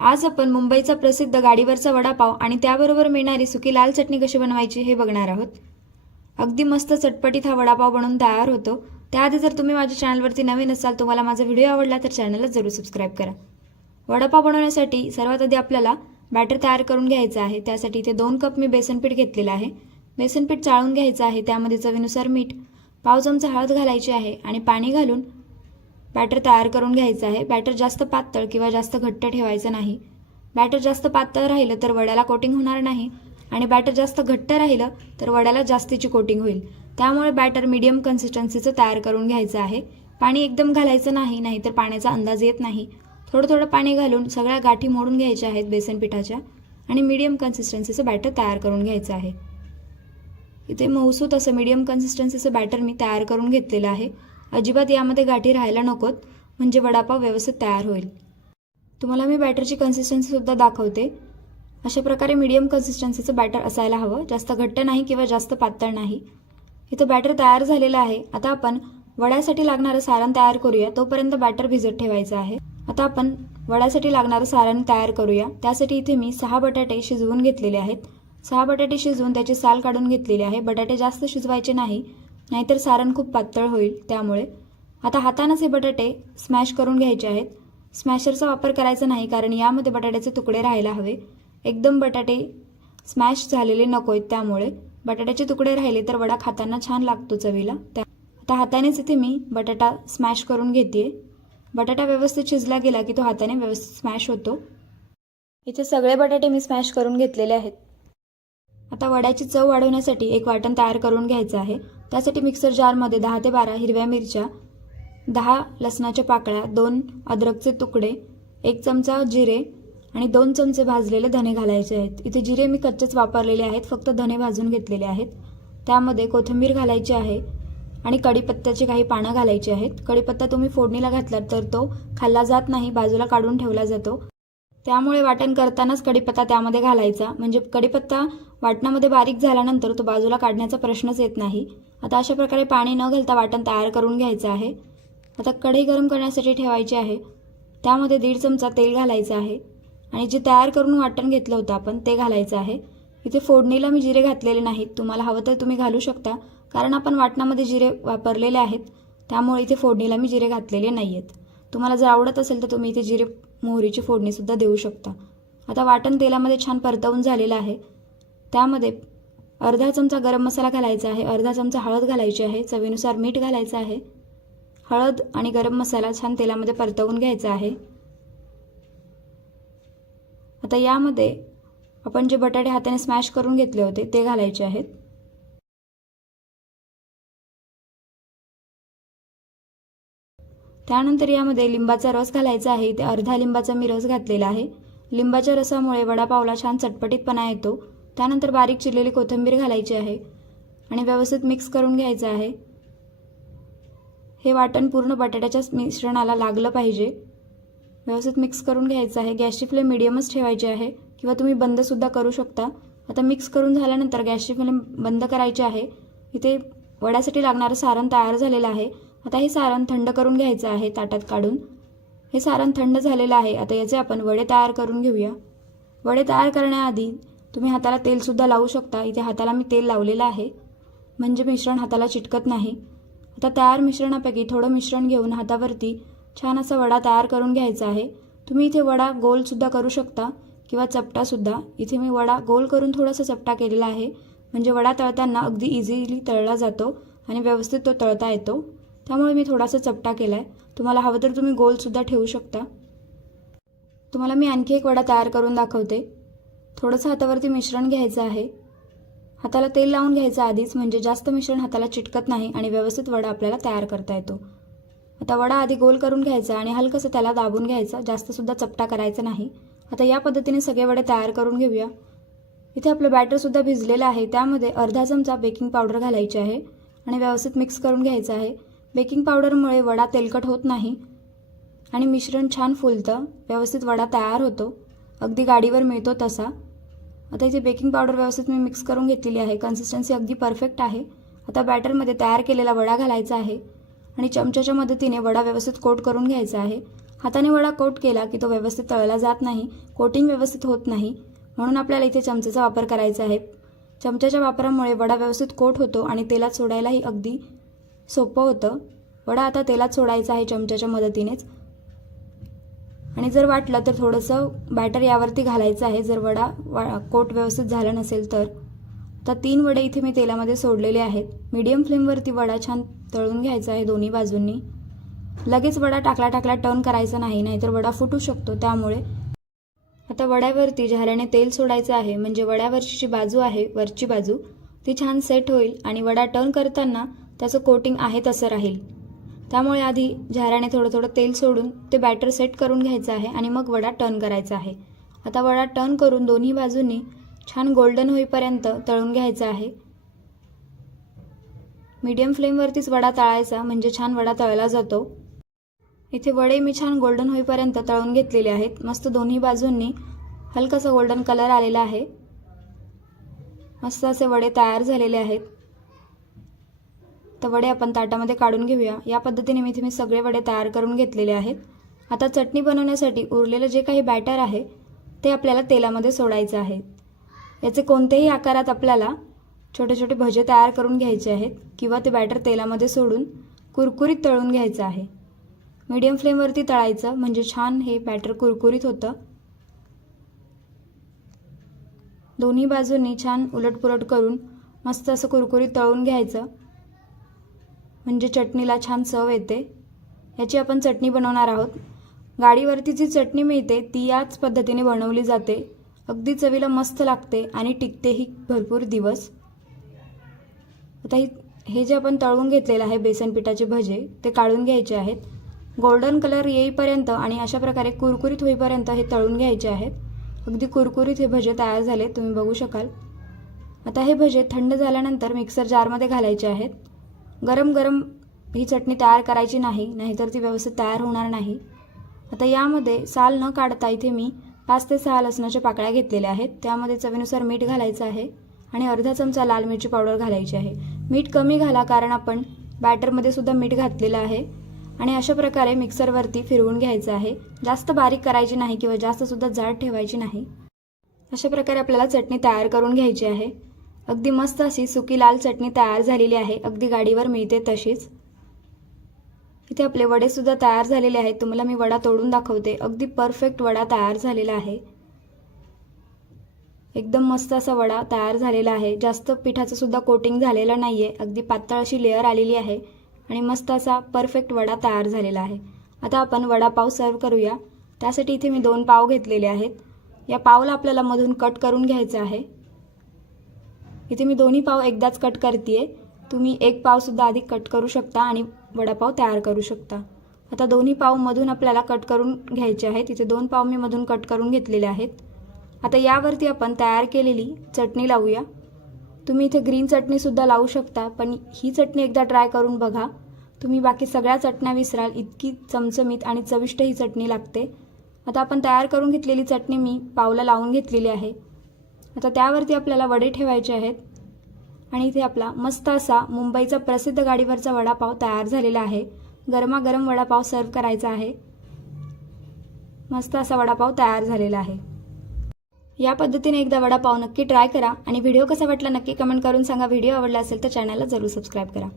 आज आपण मुंबईचा प्रसिद्ध गाडीवरचा वडापाव आणि त्याबरोबर मिळणारी सुकी लाल चटणी कशी बनवायची हे बघणार आहोत. अगदी मस्त चटपटीत हा वडापाव बनवून तयार होतो. त्याआधी जर तुम्ही माझ्या चॅनलवरती नवीन असाल तुम्हाला माझा व्हिडिओ आवडला तर चॅनलला जरूर सबस्क्राईब करा. वडापाव बनवण्यासाठी सर्वात आधी आपल्याला बॅटर तयार करून घ्यायचं आहे. त्यासाठी इथे दोन कप मी बेसनपीठ घेतलेलं आहे. बेसनपीठ चाळून घ्यायचं आहे. त्यामध्ये चवीनुसार मीठ पाव चमचा हळद घालायची आहे आणि पाणी घालून बॅटर तयार करून घ्यायचं आहे. बॅटर जास्त पातळ किंवा जास्त घट्ट ठेवायचं नाही. बॅटर जास्त पातळ राहिलं तर वड्याला कोटिंग होणार नाही आणि बॅटर जास्त घट्ट राहिलं तर वड्याला जास्तीची कोटिंग होईल. त्यामुळे बॅटर मीडियम कन्सिस्टन्सीचं तयार करून घ्यायचं आहे. पाणी एकदम घालायचं नाही नाहीतर पाण्याचा अंदाज येत नाही. थोडं थोडं पाणी घालून सगळ्या गाठी मोडून घ्यायच्या आहेत बेसन पिठाच्या आणि मीडियम कन्सिस्टन्सीचं बॅटर तयार करून घ्यायचं आहे. इथे मऊसूत असं मीडियम कन्सिस्टन्सीचं बॅटर मी तयार करून घेतलेलं आहे. अजिबात यामध्ये गाठी राहायला नकोत म्हणजे वडापाव व्यवस्थित तयार होईल. तुम्हाला मी बॅटरची कन्सिस्टन्सीसुद्धा दाखवते. अशा प्रकारे मीडियम कन्सिस्टन्सीचं बॅटर असायला हवं. जास्त घट्ट नाही किंवा जास्त पातळ नाही. इथं बॅटर तयार झालेलं आहे. आता आपण वड्यासाठी लागणारं सारण तयार करूया. तोपर्यंत बॅटर भिजत ठेवायचं आहे. आता आपण वड्यासाठी लागणारं सारण तयार करूया. त्यासाठी इथे मी सहा बटाटे शिजवून घेतलेले आहेत. सहा बटाटे शिजवून त्याची साल काढून घेतलेली आहे. बटाटे जास्त शिजवायचे नाही. नाहीतर सारण खूप पातळ होईल त्यामुळे. आता हातानंच हे बटाटे स्मॅश करून घ्यायचे आहेत. स्मॅशरचा वापर करायचा नाही कारण यामध्ये बटाट्याचे तुकडे राहायला हवे. एकदम बटाटे स्मॅश झालेले नको आहेत त्यामुळे. बटाट्याचे तुकडे राहिले तर वडा खाताना छान लागतो चवीला. त्या आता हातानेच इथे मी बटाटा स्मॅश करून घेते. बटाटा व्यवस्थित शिजला गेला की तो हाताने व्यवस्थित स्मॅश होतो. इथे सगळे बटाटे मी स्मॅश करून घेतलेले आहेत. आता वड्याची चव वाढवण्यासाठी एक वाटण तयार करून घ्यायचं आहे. त्यासाठी मिक्सर जारमध्ये दहा ते बारा हिरव्या मिरच्या दहा लसणाच्या पाकळ्या दोन अद्रकचे तुकडे एक चमचा जिरे आणि दोन चमचे भाजलेले धने घालायचे आहेत. इथे जिरे मी कच्चेच वापरलेले आहेत फक्त धने भाजून घेतलेले आहेत. त्यामध्ये कोथिंबीर घालायची आहे आणि कढीपत्त्याची काही पानं घालायची आहेत. कढीपत्ता तुम्ही फोडणीला घातलात तर तो खाल्ला जात नाही बाजूला काढून ठेवला जातो. त्यामुळे वाटण करतानाच कढीपत्ता त्यामध्ये घालायचा. म्हणजे कढीपत्ता वाटणामध्ये बारीक झाल्यानंतर तो बाजूला काढण्याचा प्रश्नच येत नाही. आता अशा प्रकारे पाणी न घालता वाटण तयार करून घ्यायचं आहे. आता कढई गरम करण्यासाठी ठेवायची आहे. त्यामध्ये दीड चमचा तेल घालायचं आहे. आणि जे तयार करून वाटण घेतलं होतं आपण ते घालायचं आहे. इथे फोडणीला मी जिरे घातलेले नाहीत. तुम्हाला हवं तर तुम्ही घालू शकता. कारण आपण वाटणामध्ये जिरे वापरलेले आहेत. त्यामुळे इथे फोडणीला मी जिरे घातलेले नाही आहेत तुम्हाला जर आवडत असेल तर तुम्ही इथे जिरे मोहरीची फोडणीसुद्धा देऊ शकता. आता वाटण तेलामध्ये छान परतवून झालेलं आहे. त्यामध्ये अर्धा चमचा गरम मसाला घालायचा आहे अर्धा चमचा हळद घालायची आहे चवीनुसार मीठ घालायचं आहे. हळद आणि गरम मसाला छान तेलामध्ये परतवून घ्यायचा आहे. आता यामध्ये आपण जे बटाटे हाताने स्मॅश करून घेतले होते ते घालायचे आहेत. त्यानंतर यामध्ये लिंबाचा रस घालायचा आहे इथे अर्धा लिंबाचा मी रस घातलेला आहे. लिंबाच्या रसामुळे वडापावला छान चटपटीतपणा येतो. त्यानंतर बारीक चिरलेली कोथिंबीर घालायची आहे आणि व्यवस्थित मिक्स करून घ्यायचं आहे. हे वाटण पूर्ण बटाट्याच्या मिश्रणाला लागलं पाहिजे. व्यवस्थित मिक्स करून घ्यायचं आहे. गॅसची फ्लेम मिडियमच ठेवायची आहे किंवा तुम्ही बंदसुद्धा करू शकता. आता मिक्स करून झाल्यानंतर गॅसची फ्लेम बंद करायची आहे. इथे वड्यासाठी लागणारं सारण तयार झालेलं आहे. आता हे सारण थंड करून घ्यायचं आहे ताटात काढून. हे सारण थंड झालेलं आहे. आता याचे आपण वडे तयार करून घेऊया. वडे तयार करण्याआधी तुम्ही हाताला तेलसुद्धा लावू शकता. इथे हाताला मी तेल लावलेलं आहे. म्हणजे मिश्रण हाताला चिटकत नाही. आता तयार मिश्रणापैकी थोडं मिश्रण घेऊन हातावरती छान असा वडा तयार करून घ्यायचा आहे. तुम्ही इथे वडा गोलसुद्धा करू शकता किंवा चपटासुद्धा इथे मी वडा गोल करून थोडासा चपटा केलेला आहे. म्हणजे वडा तळताना अगदी इझिली तळला जातो आणि व्यवस्थित तो तळता येतो. त्यामुळे मी थोडासा चपटा केला आहे तुम्हाला हवं तर तुम्ही गोलसुद्धा ठेवू शकता. तुम्हाला मी आणखी एक वडा तयार करून दाखवते. थोडंसं हातावरती मिश्रण घ्यायचं आहे. हाताला तेल लावून घ्यायचं आधीच म्हणजे जास्त मिश्रण हाताला चिटकत नाही आणि व्यवस्थित वडा आपल्याला तयार करता येतो. आता वडा आधी गोल करून घ्यायचा आणि हलकंसं त्याला दाबून घ्यायचा. जास्तसुद्धा चपटा करायचा नाही. आता या पद्धतीने सगळे वडे तयार करून घेऊया. इथे आपलं बॅटरसुद्धा भिजलेलं आहे. त्यामध्ये अर्धा चमचा बेकिंग पावडर घालायची आहे आणि व्यवस्थित मिक्स करून घ्यायचं आहे. बेकिंग पावडरमुळे वडा तेलकट होत नाही आणि मिश्रण छान फुलतं. व्यवस्थित वडा तयार होतो. अगदी गाडीवर मिळतो तसा. आता इथे बेकिंग पावडर व्यवस्थित मी मिक्स करून घेतलेली आहे. कन्सिस्टन्सी अगदी परफेक्ट आहे. आता बॅटरमध्ये तयार केलेला वडा घालायचा आहे. आणि चमच्याच्या मदतीने वडा व्यवस्थित कोट करून घ्यायचा आहे. हाताने वडा कोट केला की तो व्यवस्थित तळला जात नाही. कोटिंग व्यवस्थित होत नाही. म्हणून आपल्याला इथे चमचेचा वापर करायचा आहे. चमच्याच्या वापरामुळे वडा व्यवस्थित कोट होतो आणि तेलात सोडायलाही अगदी सोपं होतं. वडा आता तेलात सोडायचा आहे चमच्याच्या मदतीनेच. आणि जर वाटलं तर थोडंसं बॅटर यावरती घालायचं आहे. जर वडा वा कोट व्यवस्थित झाला नसेल तर. तर तीन वडे इथे मी तेलामध्ये सोडलेले आहेत. मीडियम फ्लेमवरती वडा छान तळून घ्यायचा आहे दोन्ही बाजूंनी. लगेच वडा टाकला टाकला टर्न करायचा नाही नाहीतर वडा फुटू शकतो. त्यामुळे आता वड्यावरती झाल्याने तेल सोडायचं आहे. म्हणजे वड्यावरची जी बाजू आहे वरची बाजू. ती छान सेट होईल आणि वडा टर्न करताना त्याचं कोटिंग आहे तसं राहील. त्यामुळे आधी झाऱ्याने थोडं थोडं तेल सोडून ते बॅटर सेट करून घ्यायचं आहे आणि मग वडा टर्न करायचा आहे. आता वडा टर्न करून दोन्ही बाजूंनी छान गोल्डन होईपर्यंत तळून घ्यायचा आहे. मीडियम फ्लेमवरतीच वडा तळायचा म्हणजे छान वडा तळला जातो. इथे वडे मी छान गोल्डन होईपर्यंत तळून घेतलेले आहेत. मस्त दोन्ही बाजूंनी हलकासा गोल्डन कलर आलेला आहे. मस्त असे वडे तयार झालेले आहेत. तर वडे आपण ताटामध्ये काढून घेऊया. या पद्धतीने मी इथे मी सगळे वडे तयार करून घेतलेले आहेत. आता चटणी बनवण्यासाठी उरलेलं जे काही बॅटर आहे ते आपल्याला तेलामध्ये सोडायचं आहे. याचे कोणत्याही आकारात आपल्याला छोटे छोटे भजे तयार करून घ्यायचे आहेत किंवा ते बॅटर तेलामध्ये सोडून कुरकुरीत तळून घ्यायचं आहे. मीडियम फ्लेमवरती तळायचं म्हणजे छान हे बॅटर कुरकुरीत होतं. दोन्ही बाजूंनी छान उलटपुलट करून मस्त असं कुरकुरीत तळून घ्यायचं. म्हणजे चटणीला छान चव येते. याची आपण चटणी बनवणार आहोत. गाडीवरती जी चटणी मिळते ती याच पद्धतीने बनवली जाते. अगदी चवीला मस्त लागते आणि टिकतेही भरपूर दिवस. आता ही हे जे आपण तळून घेतलेलं आहे बेसन पिठाचे भजे ते काढून घ्यायचे आहेत. गोल्डन कलर येईपर्यंत आणि अशा प्रकारे कुरकुरीत होईपर्यंत हे तळून घ्यायचे आहेत. अगदी कुरकुरीत हे भजे तयार झाले तुम्ही बघू शकाल. आता हे भजे थंड झाल्यानंतर मिक्सर जारमध्ये घालायचे आहेत. गरम गरम ही चटणी तयार करायची नाही नाहीतर ती व्यवस्थित तयार होणार नाही. आता यामध्ये साल न काढता इथे मी पाच ते सहा लसणाच्या पाकळ्या घेतलेल्या आहेत. त्यामध्ये चवीनुसार मीठ घालायचं आहे आणि अर्धा चमचा लाल मिरची पावडर घालायची आहे. मीठ कमी घाला कारण आपण बॅटरमध्ये सुद्धा मीठ घातलेलं आहे आणि अशा प्रकारे मिक्सरवरती फिरवून घ्यायचं आहे. जास्त बारीक करायची नाही किंवा जास्त सुद्धा जाड ठेवायची नाही. अशा प्रकारे आपल्याला चटणी तयार करून घ्यायची आहे. अगदी मस्त अशी सुकी लाल चटणी तयार झालेली आहे. अगदी गाडीवर मिळते तशीच. इथे आपले वडेसुद्धा तयार झालेले आहेत. तुम्हाला मी वडा तोडून दाखवते. अगदी परफेक्ट वडा तयार झालेला आहे. एकदम मस्त असा वडा तयार झालेला आहे. जास्त पिठाचं सुद्धा कोटिंग झालेलं नाही आहे अगदी पातळ अशी लेअर आलेली आहे आणि मस्त असा परफेक्ट वडा तयार झालेला आहे. आता आपण वडापाव सर्व करूया. त्यासाठी इथे मी दोन पाव घेतलेले आहेत. या पावला आपल्याला मधून कट करून घ्यायचं आहे. इथे मी दोन्ही पाव एकदाच कट करते तुम्ही एक पावसुद्धा आधी कट करू शकता आणि वडापाव तयार करू शकता. आता दोन्ही पावमधून आपल्याला कट करून घ्यायचे आहेत. इथे दोन पाव मी मधून कट करून घेतलेले आहेत. आता यावरती आपण तयार केलेली चटणी लावूया. तुम्ही इथे ग्रीन चटणीसुद्धा लावू शकता पण ही चटणी एकदा ट्राय करून बघा. तुम्ही बाकी सगळ्या चटण्या विसराल इतकी चमचमीत आणि चविष्ट ही चटणी लागते. आता आपण तयार करून घेतलेली चटणी मी पावला लावून घेतलेली आहे. आता त्यावरती आपल्याला वडे ठेवायचे आहेत. आणि इथे आपला मस्त असा मुंबईचा प्रसिद्ध गाडीवरचा वडापाव तयार झालेला आहे. गरमागरम वडापाव सर्व करायचा आहे. मस्त असा वडापाव तयार झालेला आहे. या पद्धतीने एकदा वडापाव नक्की ट्राय करा. आणि व्हिडिओ कसा वाटला नक्की कमेंट करून सांगा. व्हिडिओ आवडला असेल तर चॅनलला जरूर सबस्क्राईब करा.